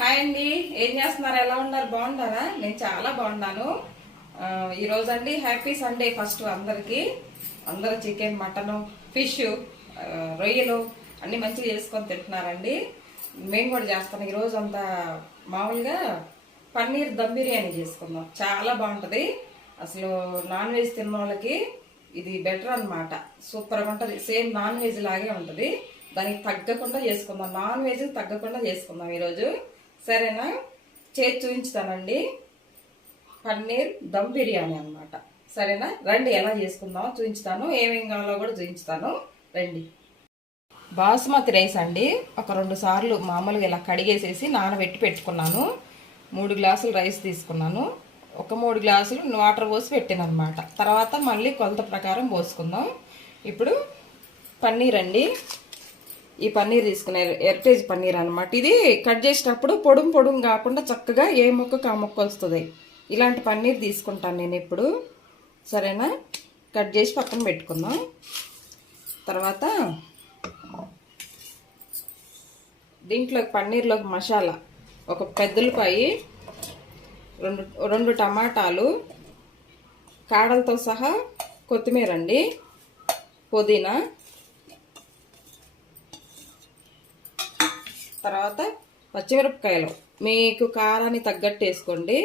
Hi అండి, ఏం చేస్తున్నారు? ఎలా ఉన్నారు? బాగున్నారా? నేను చాలా బాగున్నాను. ఈ రోజు అండి హ్యాపీ సండే ఫస్ట్ అందరికి. అందరూ చికెన్, మటన్, ఫిష్, రొయ్యలు అన్ని మంచిగా చేసుకొని తింటున్నారండి. మేము కూడా చేస్తాం. ఈ రోజు అంతా మామూలుగా పన్నీర్ దమ్ బిర్యానీ చేసుకుందాం. చాలా బాగుంటది. అసలు నాన్ వెజ్ తిన్న వాళ్ళకి ఇది బెటర్ అన్నమాట. సూపర్గా ఉంటుంది. సేమ్ నాన్ వెజ్ లాగే ఉంటుంది. దానికి తగ్గకుండా చేసుకుందాం. నాన్ వెజ్ తగ్గకుండా చేసుకుందాం ఈరోజు. సరేనా? చేసి చూపించుతానండి. పన్నీర్ దమ్ బిర్యానీ అన్నమాట. సరేనా? రండి, ఎలా చేసుకుందామో చూపించుతాను. ఏమేం కావాలో కూడా చూపించుతాను. రండి. బాస్మతి రైస్ అండి. ఒక 2 సార్లు మామూలుగా ఇలా కడిగేసేసి నానబెట్టి పెట్టుకున్నాను. 3 గ్లాసులు రైస్ తీసుకున్నాను. ఒక 3 గ్లాసులు వాటర్ పోసి పెట్టాను అనమాట. తర్వాత మళ్ళీ కొలత ప్రకారం పోసుకుందాం. ఇప్పుడు పన్నీర్ అండి. ఈ పన్నీర్ తీసుకున్నారు, హెరిటేజ్ పన్నీర్ అనమాట. ఇది కట్ చేసేటప్పుడు పొడుం కాకుండా చక్కగా ఏ మొక్కకు ఆ మొక్క వస్తుంది. ఇలాంటి పన్నీర్ తీసుకుంటాను నేను ఎప్పుడు. సరేనా? కట్ చేసి పక్కన పెట్టుకుందాం. తర్వాత దీంట్లోకి పన్నీర్లోకి మసాలా ఒక పెద్దలపాయి, రెండు టమాటాలు కాడలతో సహా, కొత్తిమీర అండి, పుదీనా, తర్వాత పచ్చిమిరపకాయలు మీకు కారాన్ని తగ్గట్టు వేసుకోండి.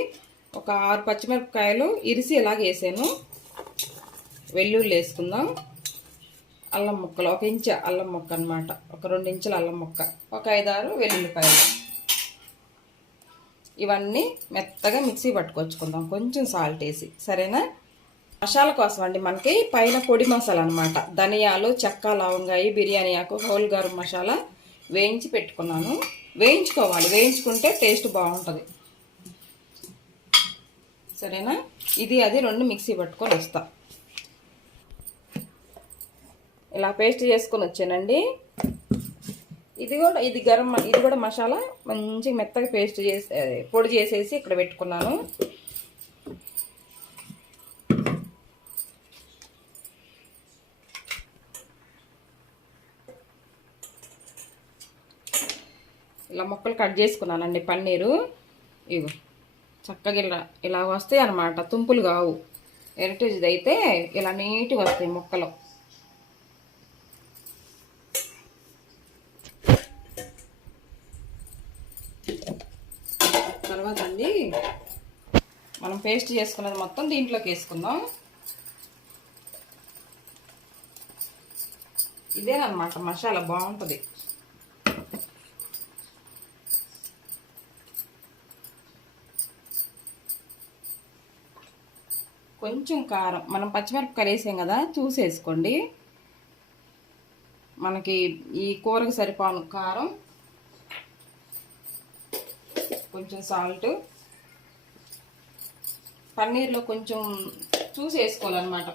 ఒక 6 పచ్చిమిరపకాయలు ఇరిసి ఇలాగ వేసాను. వెల్లుల్లి వేసుకుందాం. అల్లం ముక్కలు 1 ఇంచు అల్లం ముక్క అనమాట. ఒక 2 ఇంచుల అల్లం ముక్క, ఒక 5-6 వెల్లుల్లిపాయలు. ఇవన్నీ మెత్తగా మిక్సీ పట్టుకొచ్చుకుందాం కొంచెం సాల్ట్ వేసి. సరేనా? మసాలా కోసం అండి మనకి పైన పొడి మసాలా అనమాట. ధనియాలు, చెక్క, లవంగాయి, బిర్యానీ ఆకు, హోల్ గరం మసాలా వేయించి పెట్టుకున్నాను. వేయించుకోవాలి, వేయించుకుంటే టేస్ట్ బాగుంటుంది. సరేనా? ఇది అది 2 మిక్సీ పట్టుకొని వస్తా. ఇలా పేస్ట్ చేసుకొని వచ్చానండి. ఇది కూడా మసాలా మంచిగా మెత్తగా పేస్ట్ చేసి పొడి చేసేసి ఇక్కడ పెట్టుకున్నాను. ఇలా ముక్కలు కట్ చేసుకున్నానండి పన్నీరు. ఇగో చక్కగా ఇలా వస్తాయి అన్నమాట. తుంపులు కావు. హెరిటేజ్ది అయితే ఇలా నీట్గా వస్తాయి ముక్కలు. తర్వాత అండి మనం పేస్ట్ చేసుకున్నది మొత్తం దీంట్లోకి వేసుకుందాం. ఇదేనమాట మసాలా, బాగుంటుంది. కొంచెం కారం, మనం పచ్చిమిరపకాయలు వేసాం కదా, చూసేసుకోండి. మనకి ఈ కూరకు సరిపోను కారం, కొంచెం సాల్ట్. పన్నీర్లో కొంచెం చూసేసుకోవాలన్నమాట.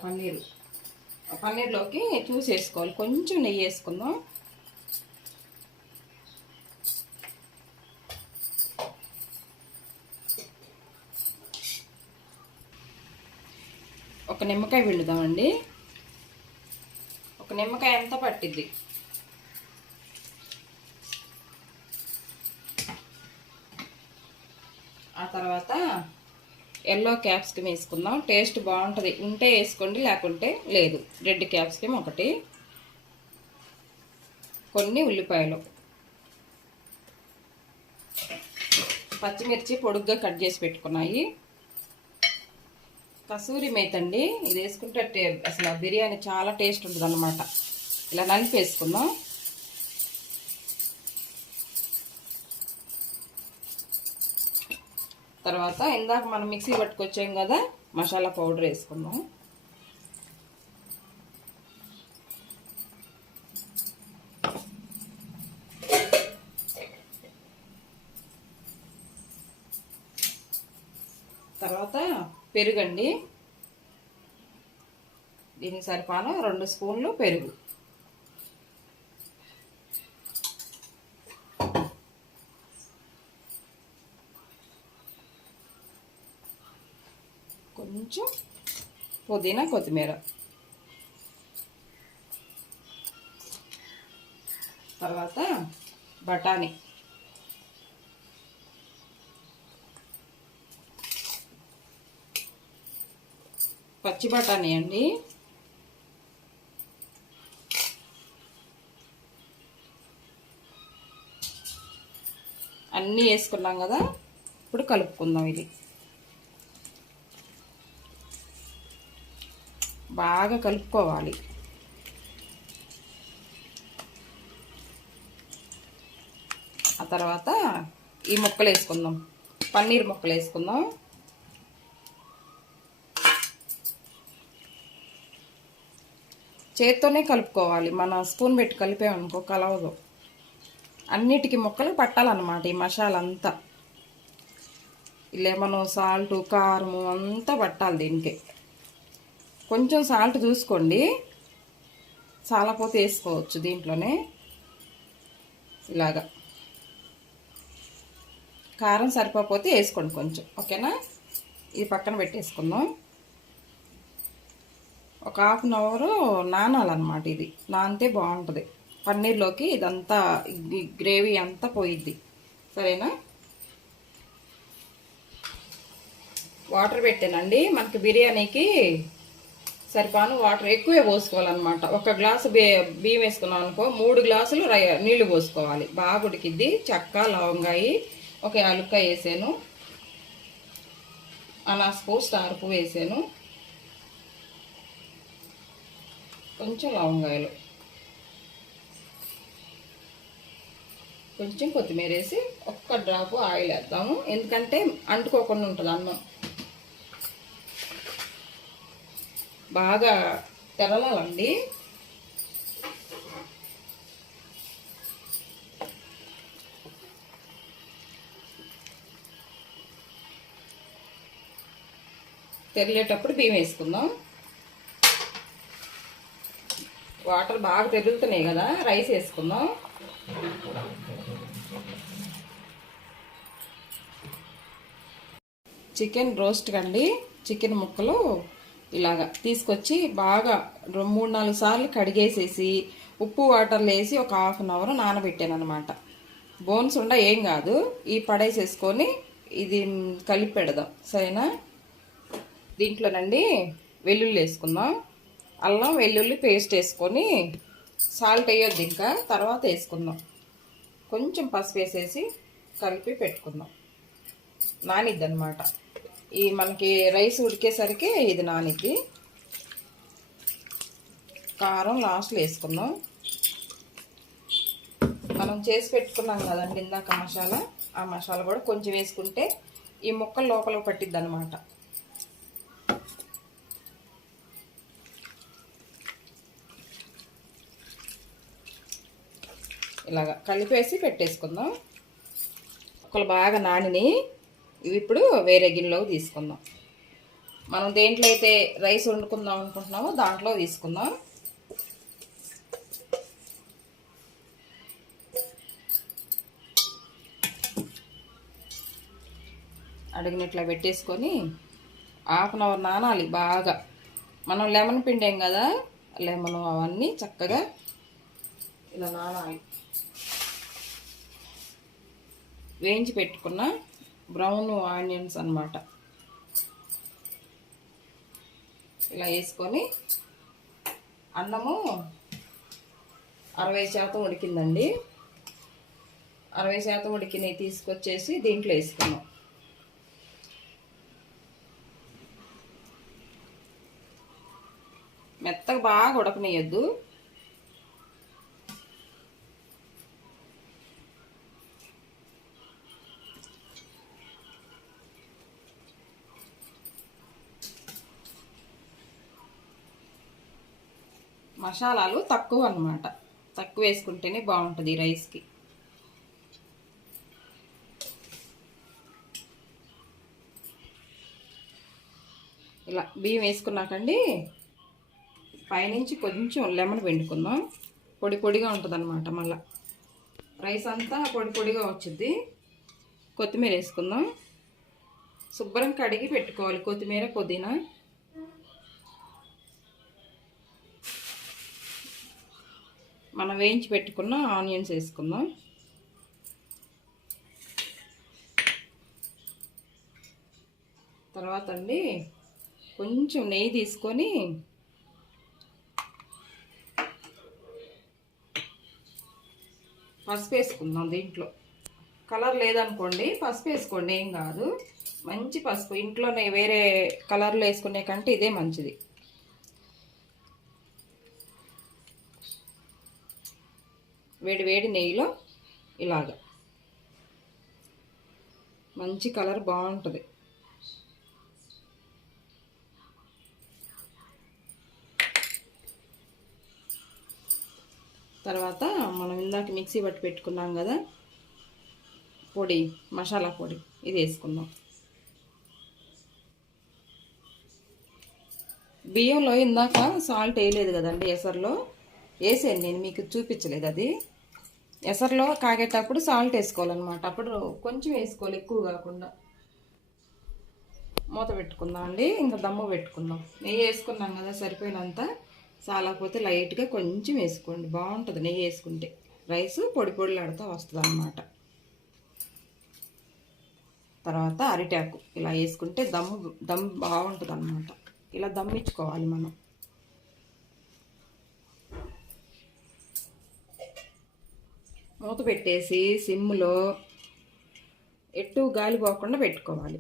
పన్నీర్లోకి చూసేసుకోవాలి. కొంచెం నెయ్యి వేసుకుందాం. ఒక నిమ్మకాయ పిండుదామండి. ఒక నిమ్మకాయ ఎంత పట్టిద్ది. ఆ తర్వాత ఎల్లో క్యాప్సికమ్ వేసుకుందాం. టేస్ట్ బాగుంటుంది. ఉంటే వేసుకోండి, లేకుంటే లేదు. రెడ్ క్యాప్సికమ్ ఒకటి, కొన్ని ఉల్లిపాయలు, పచ్చిమిర్చి పొడుగ్గా కట్ చేసి పెట్టుకున్నాయి, కసూరి మేతి అండి. ఇది వేసుకుంటే అసలు బిర్యానీ చాలా టేస్ట్ ఉంటుంది అన్నమాట. ఇలా నలిపి వేసుకుందాం. తర్వాత ఇందాక మనం మిక్సీ పట్టుకొచ్చాం కదా, మసాలా పౌడర్ వేసుకుందాం. తర్వాత పెరుగండి. దీనికి సరిపాను 2 స్పూన్లు పెరుగు. కొంచెం పుదీనా, కొత్తిమీర. తర్వాత బఠానీ, పచ్చి బఠానీ అండి. అన్నీ వేసుకున్నాం కదా, ఇప్పుడు కలుపుకుందాం. ఇది బాగా కలుపుకోవాలి. ఆ తర్వాత ఈ ముక్కలు వేసుకుందాం, పన్నీర్ ముక్కలు వేసుకుందాం. చేత్తోనే కలుపుకోవాలి, మన స్పూన్ పెట్టి కలిపామనుకో కలవదు. అన్నిటికీ ముక్కలు పట్టాలన్నమాట ఈ మసాలా అంతా. లెమను, సాల్ట్, కారము అంతా పట్టాలి దీనికి. కొంచెం సాల్ట్ చూసుకోండి, చాలపోతే వేసుకోవచ్చు దీంట్లోనే. ఇలాగా కారం సరిపోతే వేసుకోండి కొంచెం, ఓకేనా. ఇది పక్కన పెట్టేసుకుందాం. ఒక హాఫ్ అన్ అవర్ నానాలన్నమాట. ఇది నానితే బాగుంటుంది పన్నీర్లోకి. ఇదంతా గ్రేవీ అంతా పోయిద్ది, సరేనా. వాటర్ పెట్టానండి. మనకి బిర్యానీకి సరిపాను వాటర్ ఎక్కువే పోసుకోవాలన్నమాట. ఒక గ్లాసు బియ్యం వేసుకున్నాం అనుకో, 3 గ్లాసులు నీళ్లు పోసుకోవాలి. బాగా ఉడికిద్ది. చెక్క, లవంగాయి, ఒక యాలక్కాయ వేసాను, అనాసపు, స్టార్ పువ్వు వేసాను, కొంచెం లవంగాయలు, కొంచెం కొత్తిమీర వేసి ఒక్క డ్రాపు ఆయిల్ వేద్దాము, ఎందుకంటే అంటుకోకుండా ఉంటుంది అన్నం. బాగా తెరలాలండి. తెరిలేటప్పుడు బియ్యం వేసుకుందాం. వాటర్ బాగా తెరులుతున్నాయి కదా, రైస్ వేసుకుందాం. చికెన్ రోస్ట్ కండి. చికెన్ ముక్కలు ఇలాగా తీసుకొచ్చి బాగా 3-4 సార్లు కడిగేసేసి ఉప్పు వాటర్లో వేసి ఒక హాఫ్ అన్ అవర్ నానబెట్టాను అనమాట. బోన్స్ ఉండ ఏం కాదు, ఈ పడేసేసుకొని ఇది కలిపి పెడదాం, సరేనా. దీంట్లోనండి వెల్లుల్లి వేసుకుందాం. అల్లం వెల్లుల్లి పేస్ట్ వేసుకొని, సాల్ట్ వేయొద్దు ఇంకా, తర్వాత వేసుకుందాం. కొంచెం పసుపు వేసేసి కలిపి పెట్టుకుందాం. నానిద్ది అనమాట. ఈ మనకి రైస్ ఉడికేసరికి ఇది నానిద్ది. కారం లాస్ట్లో వేసుకుందాం. మనం చేసి పెట్టుకున్నాం కదండి ఇందాక మసాలా, ఆ మసాలా కూడా కొంచెం వేసుకుంటే ఈ ముక్కలు లోపల పట్టిద్ది అనమాట. ఇలాగా కలిపేసి పెట్టేసుకుందాం. ముక్కలు బాగా నానిని ఇవి ఇప్పుడు వేరే గిన్నెలోకి తీసుకుందాం. మనం దేంట్లో అయితే రైస్ వండుకుందాం అనుకుంటున్నామో దాంట్లో తీసుకుందాం. అడిగినట్లా పెట్టేసుకొని హాఫ్ అన్ అవర్ నానాలి బాగా. మనం లెమన్ పిండాం కదా, లెమన్ అవన్నీ చక్కగా ఇలా నానాలి. వేయించి పెట్టుకున్న బ్రౌన్ ఆనియన్స్ అన్నమాట ఇలా వేసుకొని, అన్నము 60% ఉడికిందండి. 60% ఉడికినవి తీసుకొచ్చేసి దీంట్లో వేసుకున్నాం. మెత్తగా బాగా ఉడకనియద్దు. మసాలాలు తక్కువ అన్నమాట, తక్కువ వేసుకుంటేనే బాగుంటుంది రైస్కి. ఇలా బియ్యం వేసుకున్నాకండి పైనుంచి కొంచెం లెమన్ పిండుకుందాం. పొడి పొడిగా ఉంటుంది అన్నమాట. మళ్ళీ రైస్ అంతా పొడి పొడిగా వచ్చింది. కొత్తిమీర వేసుకుందాం. శుభ్రం కడిగి పెట్టుకోవాలి కొత్తిమీర, పుదీనా. మనం వేయించి పెట్టుకున్న ఆనియన్స్ వేసుకుందాం. తర్వాత అండి కొంచెం నెయ్యి తీసుకొని పసుపు వేసుకుందాం. దీంట్లో కలర్ లేదనుకోండి పసుపు వేసుకోండి, ఏం కాదు. మంచి పసుపు ఇంట్లోనే వేరే కలర్లో వేసుకునే కంటే ఇదే మంచిది. వేడి వేడి నెయ్యిలో ఇలాగ మంచి కలర్ బాగుంటుంది. తర్వాత మనం ఇందాక మిక్సీ పట్టి పెట్టుకున్నాం కదా పొడి, మసాలా పొడి, ఇది వేసుకుందాం. బియ్యంలో ఇందాక సాల్ట్ వేయలేదు కదండి, ఎసర్లో వేసాను నేను, మీకు చూపించలేదు. అది ఎసర్లో కాగేటప్పుడు సాల్ట్ వేసుకోవాలన్నమాట. అప్పుడు కొంచెం వేసుకోవాలి, ఎక్కువ కాకుండా. మూత పెట్టుకుందాం అండి, ఇంకా దమ్ము పెట్టుకుందాం. నెయ్యి వేసుకున్నాం కదా సరిపోయినంత. చాలకపోతే లైట్గా కొంచెం వేసుకోండి, బాగుంటుంది నెయ్యి వేసుకుంటే. రైస్ పొడి పొడిలాడుతూ వస్తుంది అన్నమాట. తర్వాత అరిటాకు ఇలా వేసుకుంటే దమ్ బాగుంటుంది అన్నమాట. ఇలా దమ్ ఇచ్చుకోవాలి మనం. మూత పెట్టేసి సిమ్లో ఎటు గాలి పోకుండా పెట్టుకోవాలి.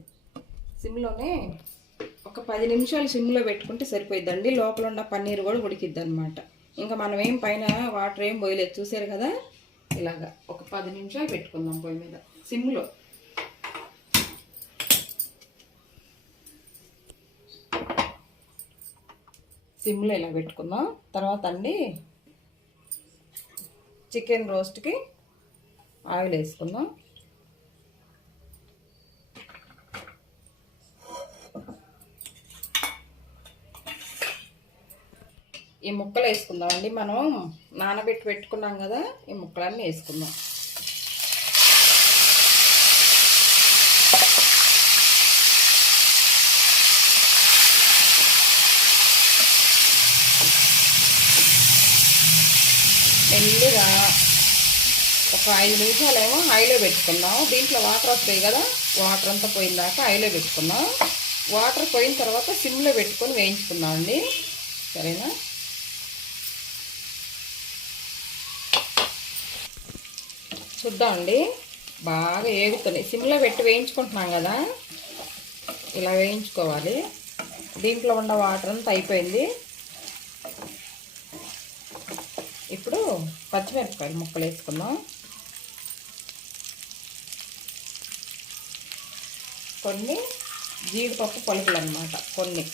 సిమ్లోనే ఒక 10 నిమిషాలు సిమ్లో పెట్టుకుంటే సరిపోయిద్దండి. లోపల ఉన్న పన్నీర్ కూడా ఉడికిద్ది అనమాట. ఇంకా మనం ఏం పైన వాటర్ ఏం పోయలేదు, చూసారు కదా. ఇలాగా ఒక 10 నిమిషాలు పెట్టుకుందాం పొయ్యి మీద సిమ్లో. సిమ్లో ఇలా పెట్టుకుందాం. తర్వాత అండి చికెన్ రోస్ట్కి ఆయిల్ వేసుకుందాం. ఈ ముక్కలు వేసుకుందామండి. మనం నానబెట్టి పెట్టుకున్నాం కదా, ఈ ముక్కలన్నీ వేసుకుందాం. మెల్లిగా ఒక 5 నిమిషాలేమో హైలో పెట్టుకుందాం. దీంట్లో వాటర్ వస్తాయి కదా, వాటర్ అంతా పోయిన దాకా హైలో పెట్టుకుందాం. వాటర్ పోయిన తర్వాత సిమ్లో పెట్టుకొని వేయించుకుందాం అండి, సరేనా. చూద్దామండి, బాగా ఏగుతున్నాయి. సిమ్లో పెట్టి వేయించుకుంటున్నాం కదా, ఇలా వేయించుకోవాలి. దీంట్లో ఉన్న వాటర్ అంతా అయిపోయింది. ఇప్పుడు పచ్చిమిరపకాయలు ముక్కలు వేసుకుందాం. కొన్ని జీడిపప్పు పలుకులు అన్నమాట, కొన్ని.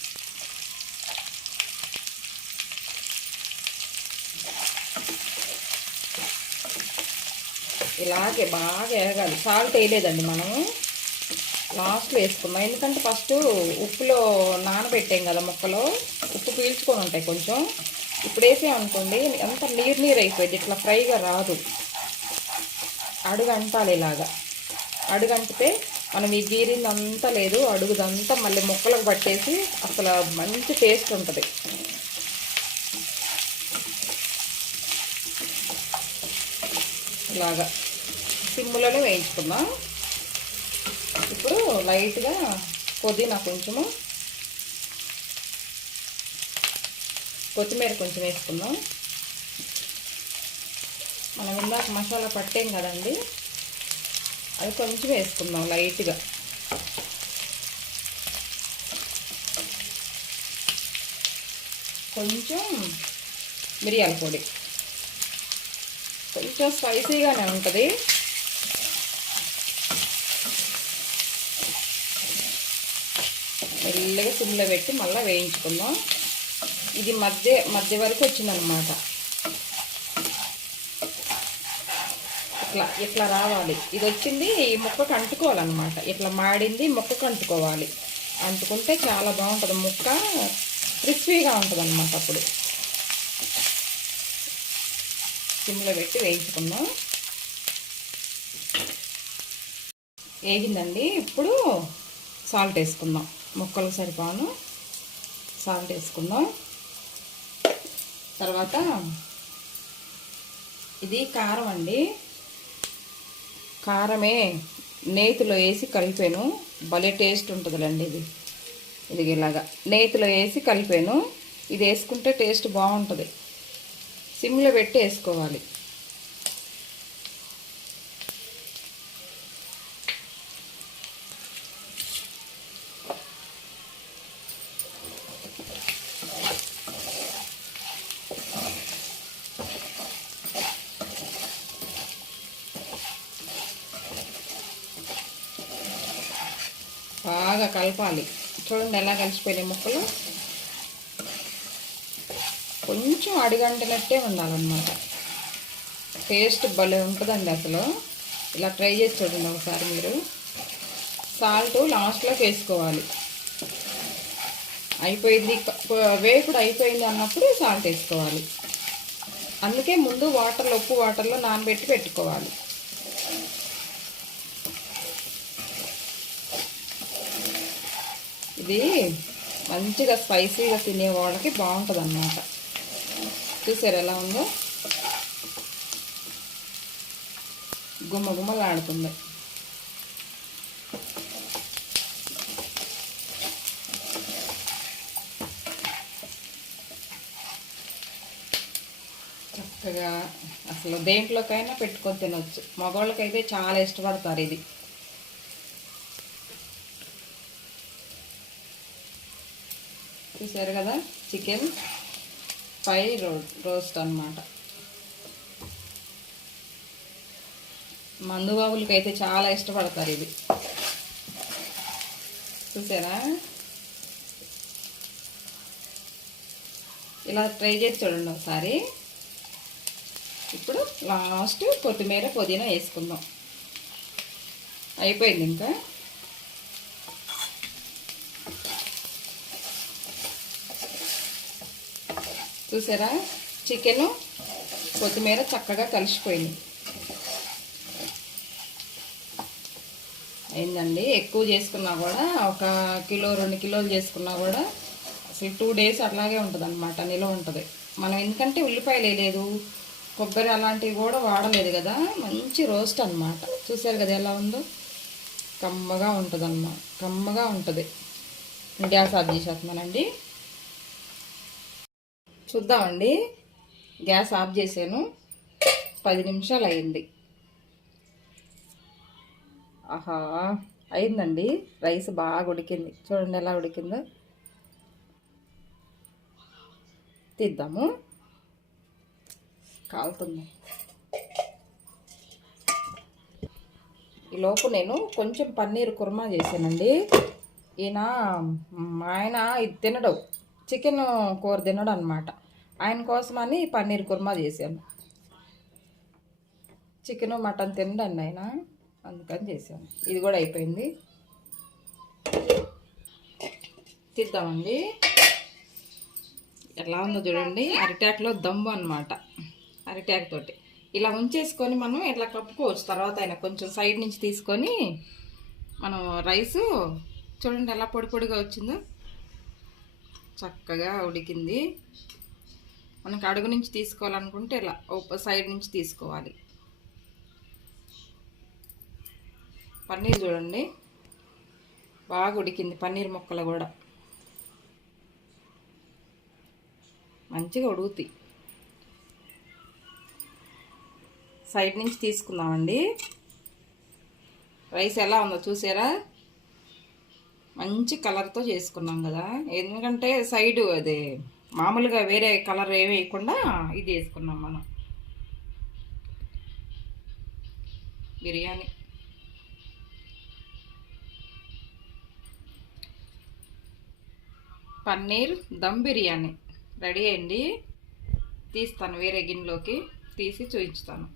ఇలాగే బాగా వేగాలి. సాల్ట్ వేయలేదండి మనం, లాస్ట్లో వేసుకున్నాం. ఎందుకంటే ఫస్ట్ ఉప్పులో నానబెట్టాం కదా ముక్కలు, ఉప్పు పీల్చుకొని ఉంటాయి కొంచెం. ఇప్పుడు వేసామనుకోండి ఎంత నీరు నీరు అయిపోయింది, ఇట్లా ఫ్రైగా రాదు. అడుగంటాలి ఇలాగా. అడుగంటితే మనం ఈ గీరిందంతా లేదు, అడుగుదంతా మళ్ళీ ముక్కలకు పట్టేసి అసలు మంచి టేస్ట్ ఉంటుంది. ఇలాగా సిమ్లోనే వేయించుకుందాం. ఇప్పుడు లైట్గా పుదీనా కొంచెము, కొత్తిమీర కొంచెం వేసుకుందాం. మనం ఇందాక మసాలా పట్టాం కదండి, అది కొంచెం వేసుకుందాం లైట్గా. కొంచెం మిరియాల పొడి, కొంచెం స్పైసీగానే ఉంటుంది. మెల్లగా సిమ్లో పెట్టి మళ్ళీ వేయించుకుందాం. ఇది మధ్య వరకు వచ్చిందనమాట. ఇట్లా రావాలి. ఇది వచ్చింది, ఈ ముక్కకు అంటుకోవాలన్నమాట. ఇట్లా మాడింది ముక్కకు అంటుకోవాలి. అంటుకుంటే చాలా బాగుంటుంది, ముక్క క్రిస్పీగా ఉంటుంది అన్నమాట. అప్పుడు సిమ్లో పెట్టి వేయించుకుందాం. వేగిందండి. ఇప్పుడు సాల్ట్ వేసుకుందాం, ముక్కలకు సరిపోను సాల్ట్ వేసుకుందాం. తర్వాత ఇది కారం అండి, కారమే నేతిలో వేసి కలిపాను, భలే టేస్ట్ ఉంటుందిలేండి ఇది. ఇది ఇలాగా నేతిలో వేసి కలిపాను. ఇది వేసుకుంటే టేస్ట్ బాగుంటుంది. సిమ్లో పెట్టి వేసుకోవాలి. బాగా కలపాలి. చూడండి ఎలా కలిసిపోయినాయి ముక్కలు. కొంచెం అడిగంటినట్టే ఉండాలన్నమాట. టేస్ట్ భలే ఉంటుందండి అసలు. ఇలా ట్రై చేసి చూడండి ఒకసారి మీరు. సాల్ట్ లాస్ట్లోకి వేసుకోవాలి. అయిపోయింది, వేపుడు అయిపోయింది అన్నప్పుడు సాల్ట్ వేసుకోవాలి. అందుకే ముందు ఉప్పు వాటర్లో నానబెట్టి పెట్టుకోవాలి. ఇది మంచిగా స్పైసీగా తినే వాళ్ళకి బాగుంటుంది అన్నమాట. చూసారు ఎలా ఉందో, గుమ్మగుమ్మలాడుతుంది. చక్కగా అసలు దేంట్లోకైనా పెట్టుకొని తినొచ్చు. మగవాళ్ళకైతే చాలా ఇష్టపడతారు ఇది. చూసారు కదా, చికెన్ ఫ్రై రోస్ట్ అన్నమాట. మందుబాబులకి అయితే చాలా ఇష్టపడతారు ఇది. చూసారా, ఇలా ట్రై చేసి చూడండి ఒకసారి. ఇప్పుడు లాస్ట్ కొత్తిమీర పుదీనా వేసుకుందాం. అయిపోయింది ఇంకా. చూసారా, చికెను కొత్తిమీర చక్కగా కలిసిపోయింది. అయిందండి. ఎక్కువ చేసుకున్నా కూడా, 1 కిలో 2 కిలోలు చేసుకున్నా కూడా అసలు 2 డేస్ అట్లాగే ఉంటుంది అన్నమాట, నిల్వ ఉంటుంది. మనం ఎందుకంటే ఉల్లిపాయలు వేయలేదు, కొబ్బరి అలాంటివి కూడా వాడలేదు కదా. మంచి రోస్ట్ అన్నమాట. చూసారు కదా ఎలా ఉందో, కమ్మగా ఉంటుంది అన్నమాట. కమ్మగా ఉంటుంది. గ్యాస్ ఆఫ్ చేసేస్తున్నానండి. చూద్దామండి. గ్యాస్ ఆఫ్ చేసాను. 10 నిమిషాలు అయింది. ఆహా, అయిందండి. రైస్ బాగా ఉడికింది. చూడండి ఎలా ఉడికిందో. తీద్దాము. కాలుతుంది. ఈలోపు నేను కొంచెం పన్నీర్ కుర్మా చేశానండి. మా ఆయన ఇది తినడు, చికెన్ కూర తినడు అనమాట. ఆయన కోసమని పన్నీర్ కుర్మా చేశాను. చికెన్ మటన్ తినడండి ఆయన, అందుకని చేశాను. ఇది కూడా అయిపోయింది. తీద్దామండి. ఎలా ఉందో చూడండి. అరిటాకులో దమ్ము అనమాట. అరిటాకు తోటి ఇలా ఉంచేసుకొని మనం ఇట్లా కప్పుకోవచ్చు. తర్వాత అయినా కొంచెం సైడ్ నుంచి తీసుకొని మనం రైసు చూడండి ఎలా పొడి పొడిగా వచ్చిందో. చక్కగా ఉడికింది. మనకు అడుగు నుంచి తీసుకోవాలనుకుంటే ఇలా సైడ్ నుంచి తీసుకోవాలి. పన్నీర్ చూడండి బాగా ఉడికింది. పన్నీర్ ముక్కలు కూడా మంచిగా ఉడుకుతాయి. సైడ్ నుంచి తీసుకుందామండి. రైస్ ఎలా ఉందో చూసారా, మంచి కలర్తో చేసుకున్నాం కదా. ఎందుకంటే సైడు అదే మామూలుగా వేరే కలర్ ఏమి వేయకుండా ఇది వేసుకున్నాం మనం. బిర్యానీ పన్నీర్ దమ్ బిర్యానీ రెడీ అయింది. తీస్తాను వేరే గిన్నెలోకి, తీసి చూపించుతాను.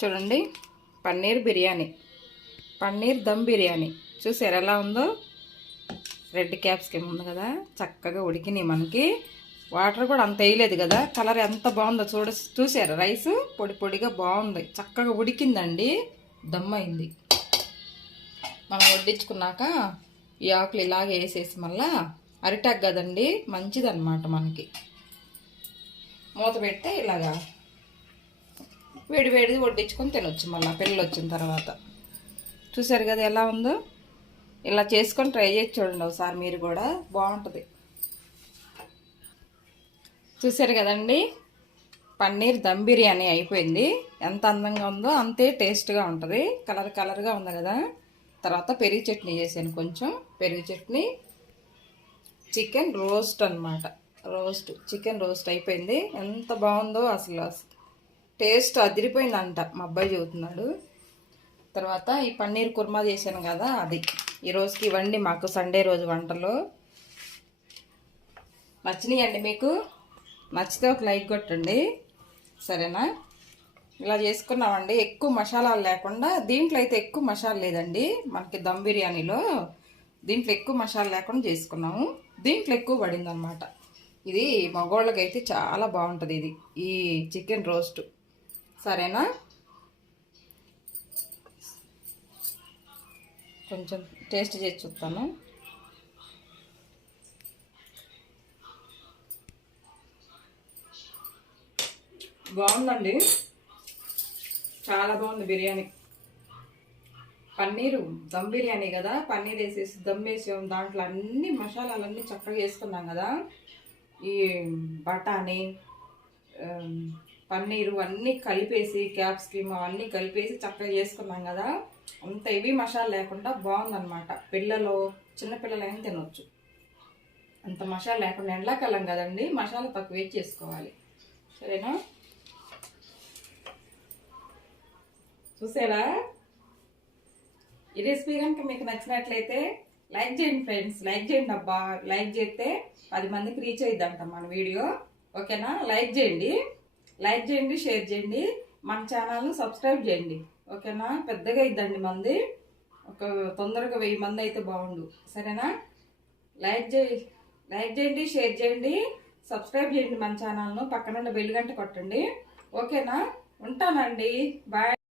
చూడండి, పన్నీర్ బిర్యానీ, పన్నీర్ దమ్ బిర్యానీ చూసారు ఎలా ఉందో. రెడ్ క్యాప్సికమ్ ఉంది కదా, చక్కగా ఉడికినాయి మనకి. వాటర్ కూడా అంత వేయలేదు కదా. కలర్ ఎంత బాగుందో చూసారు. రైస్ పొడి పొడిగా బాగుంది, చక్కగా ఉడికిందండి, దమ్ అయింది. మనం వడ్డించుకున్నాక ఈ ఆకులు ఇలాగే వేసేసి మళ్ళా అరిటాకు కదండి, మంచిదన్నమాట మనకి. మూత పెడితే ఇలాగా వేడి వేడిది వడ్డించుకొని తినొచ్చు మళ్ళీ పిల్లలు వచ్చిన తర్వాత. చూసారు కదా ఎలా ఉందో. ఇలా చేసుకొని ట్రై చేసి చూడండి ఒకసారి మీరు కూడా, బాగుంటుంది. చూసారు కదండి, పన్నీర్ దమ్ బిర్యానీ అయిపోయింది. ఎంత అందంగా ఉందో అంతే టేస్ట్గా ఉంటుంది. కలర్గా ఉంది కదా. తర్వాత పెరుగు చట్నీ చేశాను, కొంచెం పెరుగు చట్నీ, చికెన్ రోస్ట్ అనమాట. చికెన్ రోస్ట్ అయిపోయింది. ఎంత బాగుందో అసలు టేస్ట్ అదిరిపోయిందంట, మా అబ్బాయి చెబుతున్నాడు. తర్వాత ఈ పన్నీర్ కుర్మా చేశాను కదా, అది ఈరోజుకి ఇవ్వండి మాకు సండే రోజు వంటలు. నచ్చినాయండి మీకు? నచ్చితే ఒక లైక్ కొట్టండి, సరేనా? ఇలా చేసుకున్నామండి, ఎక్కువ మసాలాలు లేకుండా. దీంట్లో అయితే ఎక్కువ మసాలా లేదండి మనకి దమ్ బిర్యానీలో. దీంట్లో ఎక్కువ మసాలా లేకుండా చేసుకున్నాము. దీంట్లో ఎక్కువ పడింది అనమాట. ఇది మగవాళ్ళకైతే చాలా బాగుంటుంది ఇది, ఈ చికెన్ రోస్ట్, సరేనా? కొంచెం టేస్ట్ చేసి చూస్తాను. బాగుందండి, చాలా బాగుంది బిర్యానీ. పన్నీరు దమ్ బిర్యానీ కదా, పన్నీర్ వేసేసి దమ్ వేసాం. దాంట్లో అన్ని మసాలాలన్నీ చక్కగా వేసుకున్నాం కదా. ఈ బఠానీ, పన్నీరు అన్నీ కలిపేసి, క్యాప్సికమ్ అవన్నీ కలిపేసి చక్కగా చేసుకున్నాం కదా. అంత ఇవి మసాలా లేకుండా బాగుందన్నమాట. పిల్లలు, చిన్నపిల్లలైనా తినొచ్చు. అంత మసాలా లేకుండా, ఎండాకాలం కదండి, మసాలా తక్కువ వేసి చేసుకోవాలి, సరేనా? చూసారా? ఈ రెసిపీ కనుక మీకు నచ్చినట్లయితే లైక్ చేయండి ఫ్రెండ్స్, లైక్ చేయండి అబ్బా. లైక్ చేస్తే 10 మందికి రీచ్ అయ్యిద్దంట మన వీడియో, ఓకేనా? లైక్ చేయండి, షేర్ చేయండి. మన ఛానల్ని సబ్స్క్రైబ్ చేయండి, ఓకేనా? పెద్దగా ఇద్దండి మంది, ఒక తొందరగా 1000 మంది అయితే బాగుండు, సరేనా? లైక్ చేయండి, షేర్ చేయండి, సబ్స్క్రైబ్ చేయండి మన ఛానల్ను. పక్కనున్న బెల్ గంట కొట్టండి, ఓకేనా? ఉంటానండి, బాయ్.